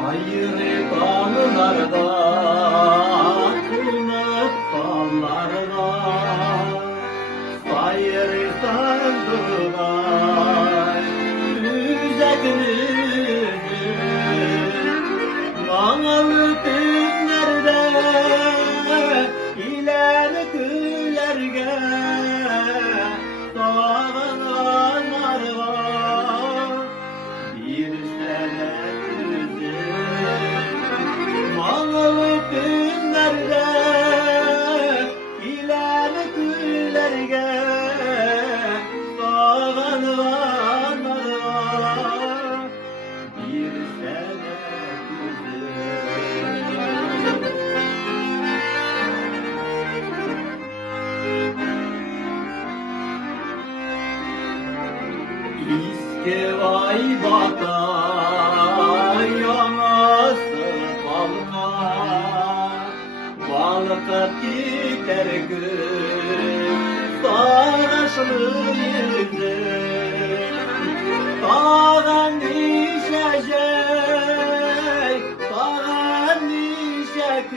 Gayrı dağlarda, kılıp dallarda, gayrı sandığa, üzerinizi, manalı günlerde, ileri güllerge, dağlar var, bir sene Manalı günlerde ileri güllerge dağlananlara bir sene İske vay bata yanası Balıka gider gün sarışlı yüzüm Dağdan düşecek, dağdan düşecek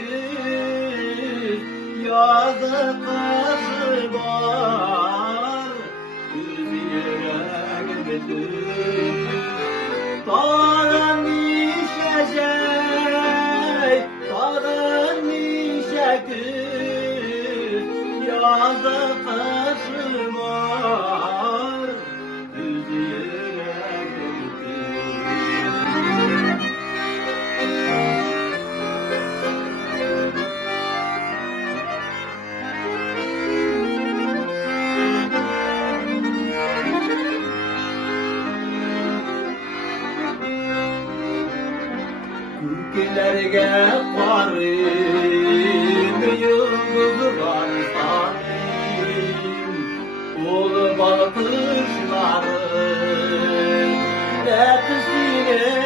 Yazı kışı var, yüzü yüreğimdir Dağdan düşecek, dağdan Yazı kışı var, yüzü yüreğimdir Güllerge varım, yıldız var sanım Ulu bakışları hepsine